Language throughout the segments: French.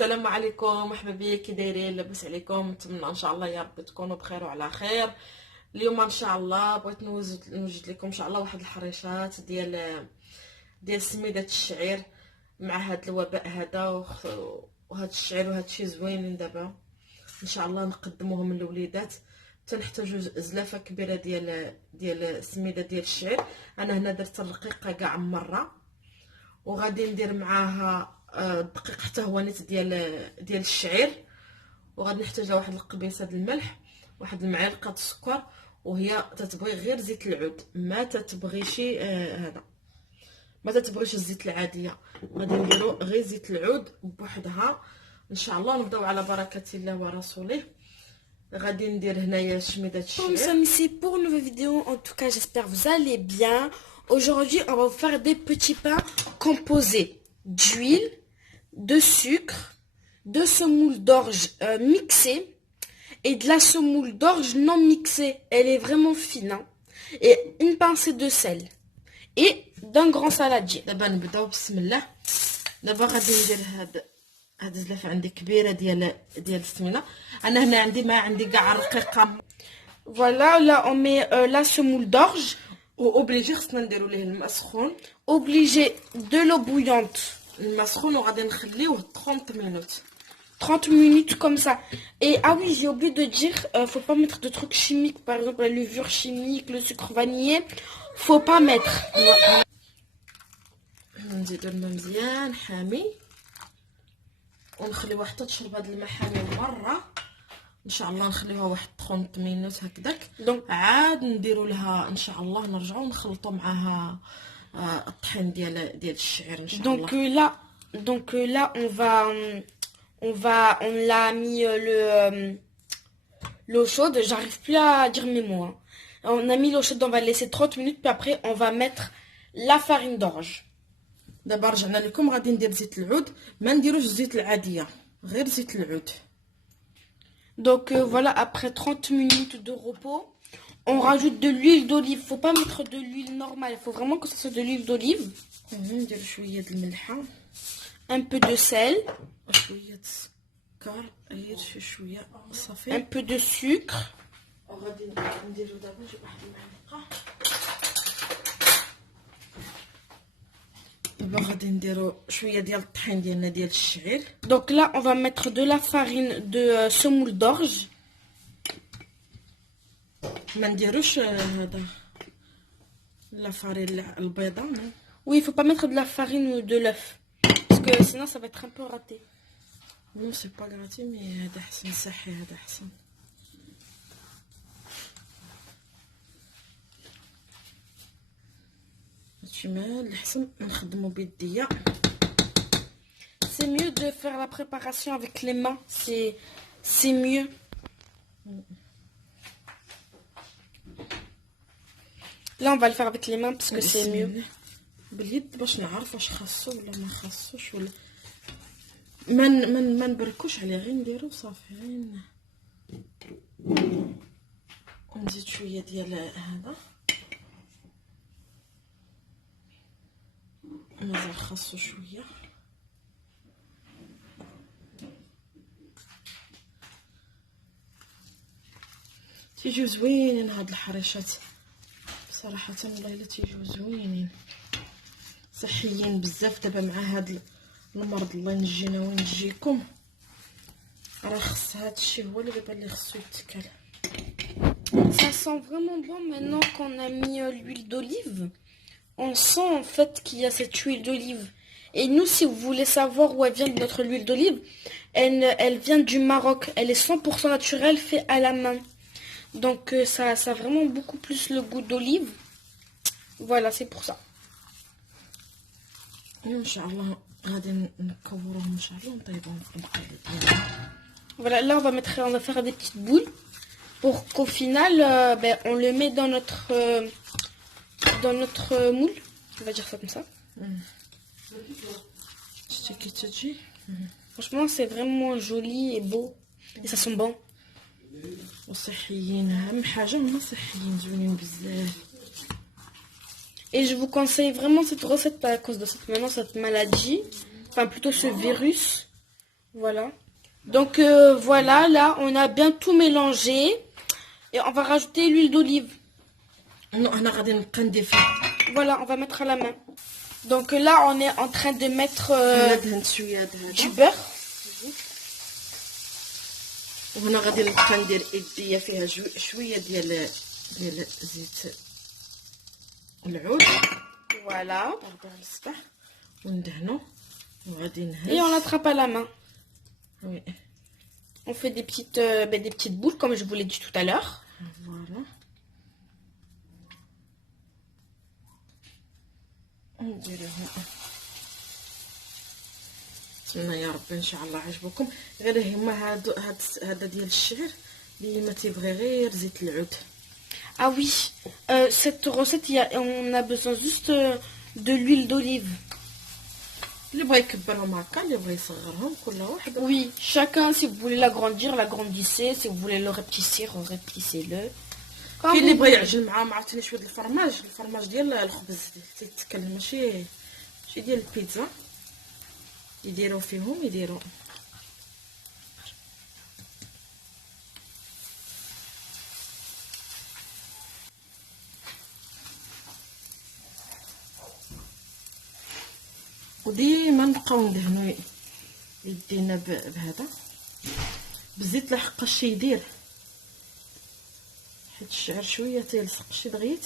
السلام عليكم، مرحبا بك، كي دايرين؟ لاباس عليكم؟ نتمنى ان شاء الله يا رب تكونوا بخير وعلى خير. اليوم ان شاء الله بغيت نوجد لكم ان شاء الله واحد الحريشات ديال سميده الشعير مع هذا الوباء هذا وهذا الشعير وهذا الشيء زوينين. دابا ان شاء الله نقدموهم للوليدات. تنحتاجو زلافه كبيره ديال سميده ديال الشعير. انا هنا درت الرقيقه كاع مره، وغادي ندير معاها الدقيق حتى هو نيت ديال الشعير، وغادي نحتاج واحد القبيصه د الملح، واحد المعلقه السكر، وهي تتبغي غير زيت العود، ما تتبغيش هذا، ما تتبغيش الزيت العاديه، غادي نديرو غير زيت العود بوحدها ان شاء الله. نبداو على بركه الله ورسوله. غادي ندير هنايا شميده الشعير. Nous sommes ici pour une nouvelle vidéo. En tout cas, j'espère que vous allez bien. Aujourd'hui, on va vous faire des petits pains composés d'huile, de sucre, de semoule d'orge mixée et de la semoule d'orge non mixée. Elle est vraiment fine, hein. Et une pincée de sel et d'un grand saladier. دابا نبداو بسم الله. دابا غادي ندير هاد الزلافه عندي كبيره ديال السمينه. انا هنا عندي كاع الرقيقه. Voilà, là on met la semoule d'orge. واوبليجي خصنا نديرو ليه الماء سخون. Obligé de l'eau bouillante. الماء سخون وغادي نخليوه 30 minutes. 30 minutes comme ça. Et ah oui, j'ai oublié de dire, faut pas mettre de trucs chimiques, par exemple la levure chimique, le sucre vanillé, faut pas mettre. نزيدو الماء مزيان حامي ونخليوها حتى تشرب هاد الماء حامي مره ان شاء الله. نخليوها واحد 30 minutes هكذاك. عاد نديرو لها ان شاء الله، نرجعو نخلطو معاها الطحين ديال الشعير ان شاء الله. Donc là on l'a mis l'eau chaude, j'arrive plus à dire mes mots, hein. On a mis l'eau chaude, on va laisser 30 minutes, puis après on va mettre la farine d'orge. دابا رجعنا لكم. غادي ندير زيت العود، ما نديروش الزيت العاديه، غير زيت العود. Donc voilà, après 30 minutes de repos, on rajoute de l'huile d'olive. Faut pas mettre de l'huile normale, il faut vraiment que ce soit de l'huile d'olive. ندير شويه د الملحه، un peu de sel, شويه السكر، غير شويه صافي، un peu de sucre. وغادي نديرو دابا نجيب واحد المعلقه. دابا غادي نديرو شويه ديال الطحين ديالنا ديال الشعير. Donc là on va mettre de la farine de semoule d'orge. ما نديروش هذا لا فارين البيضاء. Oui, il faut pas mettre de la farine ou de l'œuf, parce que sinon ça va être un peu raté. Non, c'est pas gratuit, mais هذا حسن صحي، هذا حسن. هادشي مال الحسن نخدمو بيديا. C'est mieux de faire la préparation avec les mains, c'est mieux. Là on va le faire avec les mains parce que c'est mieux. باليد باش نعرف واش خاصو ولا ما خاصوش، ولا ما نبركوش عليه، غير نديرو صافي. غير ونزيد شويه ديال هذا، مازال خاصو شويه. تيجيو زوينين هاد الحريشات صراحه، والله الا تيجيو زوينين صحيين بزاف. دابا مع هاد المرض الله ينجينا وينجيكم، راه خص هاد الشيء هو اللي بيبان لي خصو يتكل. Ça sent vraiment bon maintenant qu'on a mis l'huile d'olive. On sent en fait qu'il y a cette huile d'olive. Et nous, si vous voulez savoir où elle vient de notre huile d'olive, elle vient du Maroc. Elle est 100% naturelle, faite à la main. Donc ça a vraiment beaucoup plus le goût d'olive. Voilà, c'est pour ça. ان شاء الله غادي نكوروهم ان شاء الله ونطيبوهم في المقادير. Voilà, là on va faire des petites boules pour qu'au final on le met dans notre moule. On va dire ça comme ça. Franchement, c'est vraiment joli et beau et ça sent bon. وصحيين، اهم حاجه هما صحيين زوينين بزاف. Et je vous conseille vraiment cette recette à cause de cette maladie, enfin plutôt ce virus. Voilà. Donc voilà, là on a bien tout mélangé et on va rajouter l'huile d'olive. Non, هنا غادي نبقى ندير فيه. Voilà, on va mettre à la main. Donc là on est en train de mettre انا دهنت شويه هذا du beurre. وهنا غادي نبقى ندير ايديا فيها شويه ديال زيت العود. Voilà. ناخذوها للصباح وندهنو وغادي نهز. Et on l'attrape à la main. Oui. On fait des petites boules comme je vous l'ai dit tout à l'heure. Voilà. نديروها. نتمنى يا ربي ان شاء الله عجبكم. غير هما هذا ديال الشعير اللي ما تيبغي غير زيت العود. Ah oui, cette recette, on a besoin juste de l'huile d'olive. اللي بغى يكبرهم هكا اللي بغى يصغرهم كل واحد. Oui, chacun, si vous voulez l'agrandir, l'agrandissez. Si vous voulez le rapetisser, repetissez-le. كاين اللي بغى يعجن معاه ما عرفتني شويه الفرماج ديال الخبز تيتكلم ماشي ديال البيتزا يديروا فيهم يديروا. وديما نبقاو ندهنو يدينا بهذا بزيت لحقاش يدير، حيت الشعر شويه تيلصق شي دغيا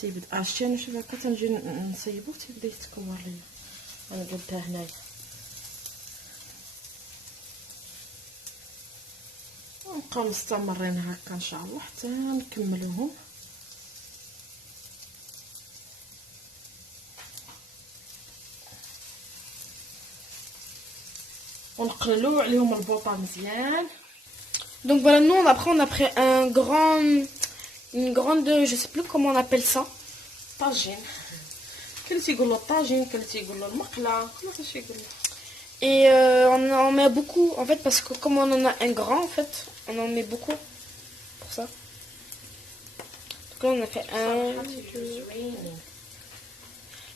تيبدا عرفتي انا شوف هكا تنجي نصيبو تيبدا يتكور ليا. انا قلتها هنايا ونبقاو مستمرين هكا ان شاء الله حتى نكملوهم. ونقللو عليهم البوطه مزيان. Donc voilà, nous après on a pris une grande, je sais plus comment on appelle ça. طاجين. كل تيقولوا الطاجين، كل تيقولوا المقله، كل شي يقولوا. Et on en met beaucoup en fait parce que comme on en a un grand en fait, on en met beaucoup pour ça. Donc là on a fait un.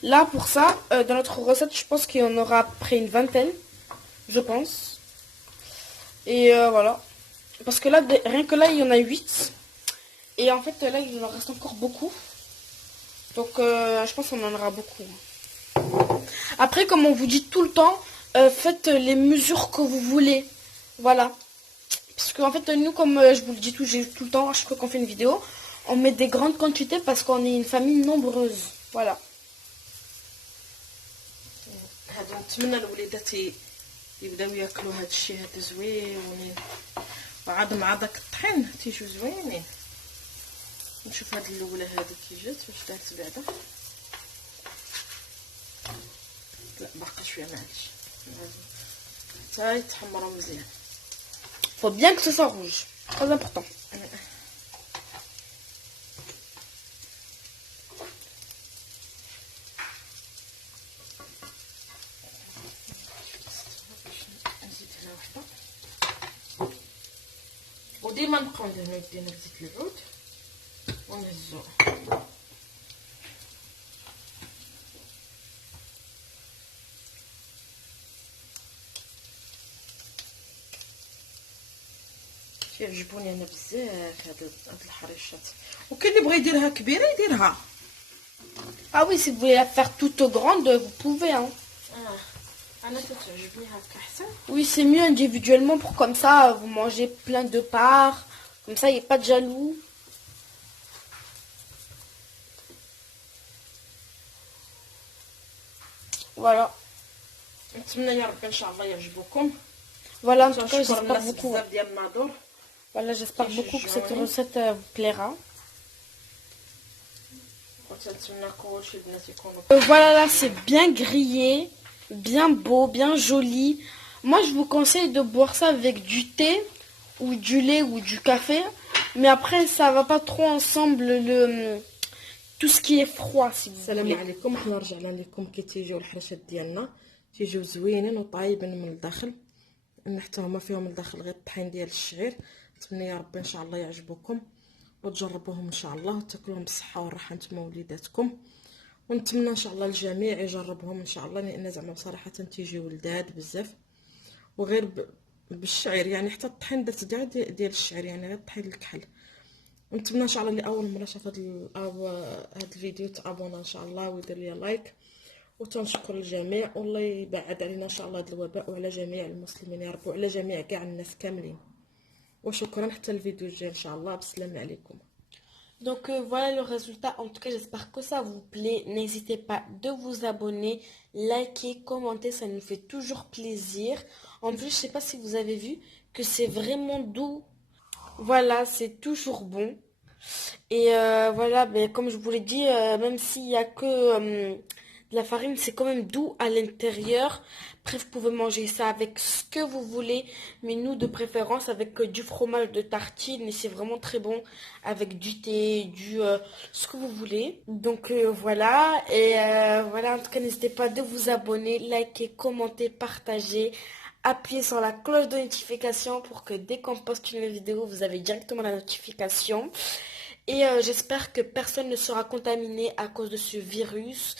Là pour ça, dans notre recette, je pense qu'il y en aura après une vingtaine, je pense. Et voilà. Parce que là, rien que là, il y en a 8. Et en fait, là, il en reste encore beaucoup. Donc, je pense qu'on en aura beaucoup. Après, comme on vous dit tout le temps, faites les mesures que vous voulez. Voilà. Parce qu'en fait, nous, comme je vous le dis tout le temps, à chaque fois qu'on fait une vidéo, on met des grandes quantités parce qu'on est une famille nombreuse. Voilà. هذا نتمنى الوليدات يبداو ياكلوا هذا الشيء هذا زوين وعاد مع داك الطحين تيجيو زوينين. نشوف هاد الاولى هذه كي جات واش دارت بعدا. لا باقا شويه معليش حتى يتحمروا مزيان. Faut bien que ce soit rouge. Très important. وديما نبقاو ندهنو يدينا بزيت العود ونهزو. كيعجبوني انا بزاف هاد الحريشات. وكاين اللي بغى يديرها كبيره يديرها. Ah oui, si vous voulez la faire toute grande, vous pouvez. Hein. انا تتعجبني هكا احسن. Oui, c'est mieux individuellement pour comme ça, vous mangez plein de parts. Comme ça, il n'y a pas de jaloux. Voilà. نتمنى يا ربي ان شاء الله يعجبكم. Voilà, en tout cas, نشكر j'espère الناس beaucoup. بزاف ديال الناظور. Voilà, j'espère beaucoup que cette recette vous plaira. وتنتمنى كلشي البنات يكونوا. Voilà, là, c'est bien grillé, bien beau, bien joli. Moi, je vous conseille de boire ça avec du thé ou du lait ou du café. Mais après, ça va pas trop ensemble tout ce qui est froid, si vous السلام voulez. عليكم. حنا رجعنا لكم كي تيجيو الحرشات ديالنا تيجيو زوينين وطايبين من الداخل، ان حتى هما فيهم الداخل غير الطحين ديال الشعير. نتمنى يا ربي ان شاء الله يعجبوكم وتجربوهم ان شاء الله وتاكلوهم بالصحه والراحه نتوما وليداتكم. ونتمنى ان شاء الله الجميع يجربهم ان شاء الله، لان زعما بصراحه تيجيو لذاذ بزاف. وغير بالشعير يعني، حتى الطحين درت كاع ديال الشعير يعني، غير الطحين الكحل. ونتمنى ان شاء الله اللي اول مره شاف هذا الفيديو تابونا ان شاء الله ويدير لي لايك. وتنشكر الجميع، والله يبعد علينا ان شاء الله هذا الوباء وعلى جميع المسلمين يا رب، وعلى جميع كاع الناس كاملين. وشكرا، حتى الفيديو الجاي ان شاء الله، بسلام عليكم. Donc voilà le résultat. En tout cas, j'espère que ça vous plaît. N'hésitez pas de vous abonner, liker, commenter, ça nous fait toujours plaisir. En plus, je sais pas si vous avez vu que c'est vraiment doux. Voilà, c'est toujours bon. Et voilà, ben, comme je vous l'ai dit, même s'il y a que de la farine, c'est quand même doux à l'intérieur. Bref, vous pouvez manger ça avec ce que vous voulez, mais nous de préférence avec du fromage de tartine, et c'est vraiment très bon avec du thé, ce que vous voulez. Donc voilà, et voilà, en tout cas n'hésitez pas de vous abonner, liker, commenter, partager, appuyer sur la cloche de notification pour que dès qu'on poste une vidéo, vous avez directement la notification. Et j'espère que personne ne sera contaminé à cause de ce virus.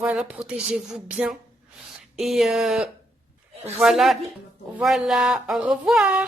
Voilà, protégez-vous bien. Et voilà, au revoir.